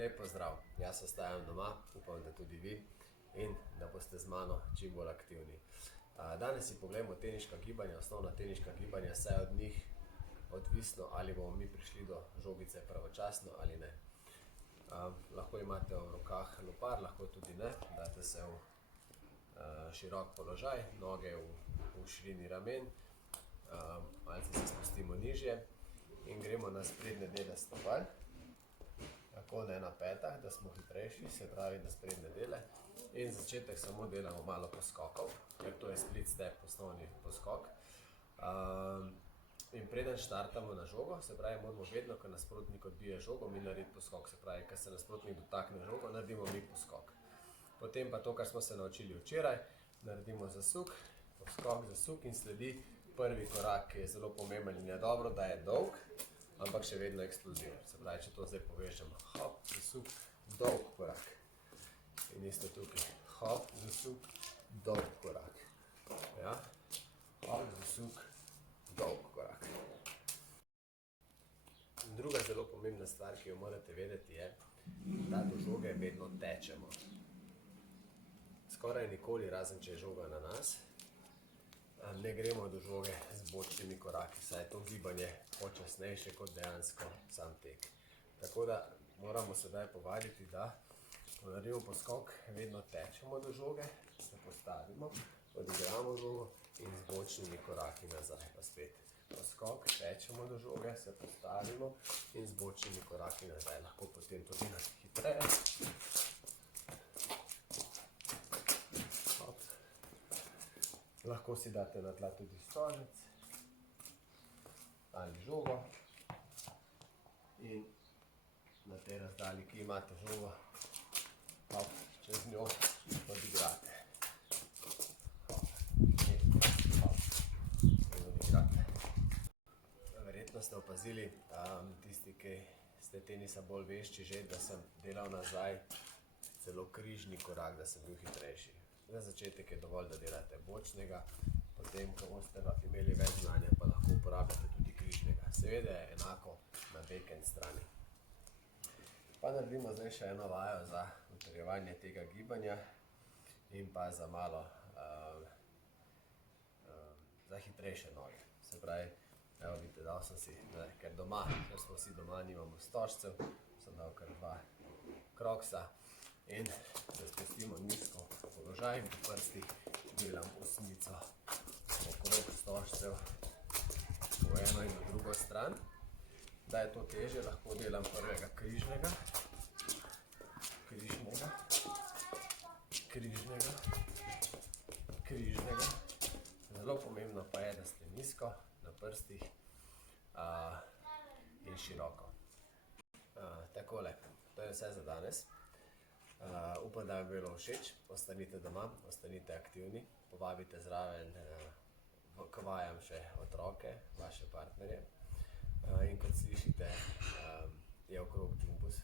Lep pozdrav, jaz ostajam doma, upam, da tudi vi in da boste z mano čim bolj aktivni. Danes si pogledamo teniška gibanja, osnovna teniška gibanja, saj od njih odvisno, ali bomo mi prišli do žogice pravočasno ali ne. Lahko imate v rokah lopar, lahko tudi ne, date se v širok položaj, noge v širini ramen, malce se spustimo nižje in gremo na sprednje dele stopal. Tako ne na petah, da smo hitrejši, se pravi na sprednje dele. In začetek samo delamo malo poskokov, ker to je split step, osnovni poskok. In preden štartamo na žogo, se pravi, moramo vedno, ko nasprotnik odbije žogo, mi narediti poskok. Se pravi, ko se nasprotnik dotakne žogo, naredimo mi poskok. Potem pa to, kar smo se naučili včeraj, naredimo zasuk, poskok, zasuk in sledi prvi korak, ki je zelo pomemben in je dobro, da je dolg, ampak še vedno eksploziven. Se pravi, če to zdaj povežemo, hop, zasuk, dolg korak. In isto tukaj, hop, zasuk, dolg korak. Ja, hop, zasuk, dolg korak. In druga zelo pomembna stvar, ki jo morate vedeti, je, da do žoge vedno tečemo. Skoraj nikoli, razen če je žoga na nas, ne gremo do žoge z bočnimi koraki, saj je to gibanje počasnejše kot dejansko sam tek. Tako da moramo sedaj povaditi, da ko naredimo poskok, vedno tečemo do žoge, se postavimo, odigramo žogo in z bočnimi koraki nazaj. Pa spet poskok, tečemo do žoge, se postavimo in z bočnimi koraki nazaj. Lahko potem tudi hitreje. Lahko si date na tla tudi stolec ali žogo in na tej razdalji, ki imate žogo, hop, čez njo odigrate. Hop, in hop, in odigrate. Verjetno ste opazili, tisti, ki ste tenisa bolj vešči že, da sem delal nazaj celo križni korak, da sem bil hitrejši. Za začetek je dovolj, da delate bočnega, potem, ko boste imeli več znanja, pa lahko uporabljate tudi križnega. Seveda je enako na backhand strani. Pa naredimo zdaj še eno vajo za utrjevanje tega gibanja in pa za malo za hitrejše noge. Se pravi, evo vidite, dal sem si, ker doma, ker smo vsi doma, nimamo stožcev, sem dal kar 2 kroksa in se spustimo nizko v položaj in po prstih delam osmico okrog stožcev v eno in v drugo stran. Da je to težje, lahko delam prvega križnega, križnega, križnega, križnega. Zelo pomembno pa je, da ste nizko na prstih in široko. Takole, to je vse za danes. Upam, da vam je bilo všeč, ostanite doma, ostanite aktivni, povabite zraven k vajam še otroke, vaše partnerje. In kot slišite, je okrog Džumbus